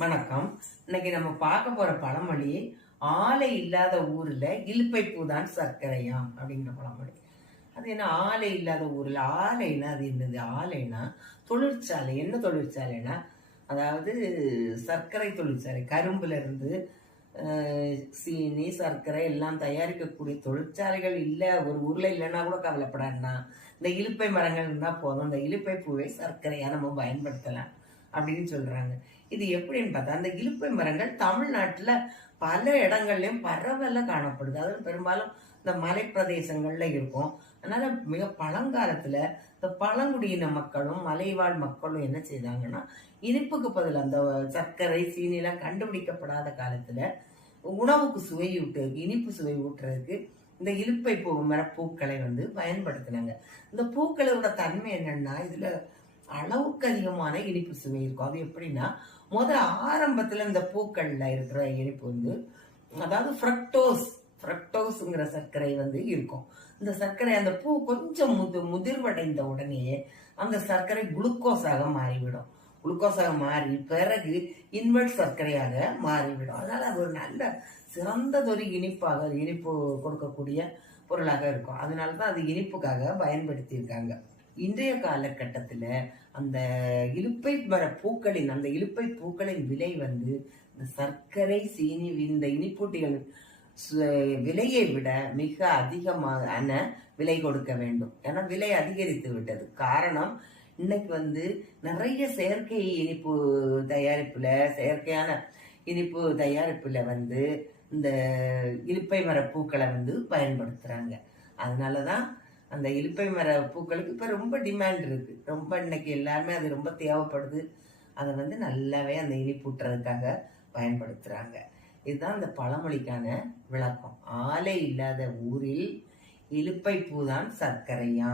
வணக்கம். இன்னைக்கு நம்ம பார்க்க போற பழமொழி ஆலை இல்லாத ஊர்ல இழுப்பை பூதான் சர்க்கரையாம் அப்படிங்கிற பழமொழி. அது என்ன ஆலை இல்லாத ஊர்ல? ஆலைன்னா அது என்னது? ஆலைனா தொழிற்சாலை. என்ன தொழிற்சாலைனா அதாவது சர்க்கரை தொழிற்சாலை. கரும்புல இருந்து சீனி சர்க்கரை எல்லாம் தயாரிக்கக்கூடிய தொழிற்சாலைகள் இல்லை. ஒரு ஊரில் இல்லைன்னா கூட கவலைப்படாதுன்னா இந்த இலுப்பை மரங்கள் இருந்தால் போதும். இந்த இழுப்பை பூவை சர்க்கரையாக நம்ம பயன்படுத்தலாம். அப்படின்னு சொல்றாங்க. இது எப்படின்னு பார்த்தா அந்த இலுப்பை மரங்கள் தமிழ்நாட்டில் பல இடங்கள்லையும் பரவல காணப்படுது. அதுவும் பெரும்பாலும் இந்த மலை பிரதேசங்கள்ல இருக்கும். அதனால மிக பழங்காலத்துல இந்த பழங்குடியின மக்களும் மலைவாழ் மக்களும் என்ன செய்தாங்கன்னா இனிப்புக்கு பதில் அந்த சர்க்கரை சீனிலாம் கண்டுபிடிக்கப்படாத காலத்துல உணவுக்கு சுவை ஊட்டுறதுக்கு இனிப்பு சுவை ஊட்டுறதுக்கு இந்த இலுப்பை பூ மர பூக்களை வந்து பயன்படுத்தினாங்க. இந்த பூக்களோட தன்மை என்னன்னா இதுல அளவுக்கு அதிகமான இனிப்பு சுவை இருக்கும். அது எப்படின்னா முத ஆரம்பத்தில் இந்த பூக்களில் இருக்கிற இனிப்பு வந்து அதாவது ஃப்ரக்டோஸ் ஃப்ரக்டோஸுங்கிற சர்க்கரை வந்து இருக்கும். இந்த சர்க்கரை அந்த பூ கொஞ்சம் முது முதிர்வடைந்த உடனே அந்த சர்க்கரை குளுக்கோஸாக மாறிவிடும். குளுக்கோஸாக மாறி பிறகு இன்வெர்ட் சர்க்கரையாக மாறிவிடும். அதனால் அது ஒரு நல்ல சிறந்ததொரு இனிப்பாக இனிப்பு கொடுக்கக்கூடிய பொருளாக இருக்கும். அதனால தான் அது இனிப்புக்காக பயன்படுத்தியிருக்காங்க. இன்றைய காலகட்டத்தில் அந்த இலுப்பை மர பூக்களின் அந்த இலுப்பை பூக்களின் விலை வந்து இந்த சர்க்கரை சீனி இந்த இனிப்பூட்டிகள் சு- விலையை விட மிக அதிகமான விலை கொடுக்க வேண்டும். ஏன்னா விலை அதிகரித்து விட்டது. காரணம் இன்னைக்கு வந்து நிறைய செயற்கை இனிப்பு தயாரிப்புல செயற்கையான இனிப்பு தயாரிப்புல வந்து இந்த இலுப்பை மர பூக்களை வந்து பயன்படுத்துறாங்க. அதனாலதான் அந்த இலுப்பை மர பூக்களுக்கு இப்போ ரொம்ப டிமாண்ட் இருக்குது ரொம்ப இன்னைக்கு எல்லாருமே அது ரொம்ப தேவைப்படுது. அதை வந்து நல்லாவே அந்த இனிப்பூட்டுறதுக்காக பயன்படுத்துகிறாங்க இதுதான் அந்த பழமொழிக்கான விளக்கம். ஆலை இல்லாத ஊரில் இலுப்பை பூதான் சர்க்கரையாம்.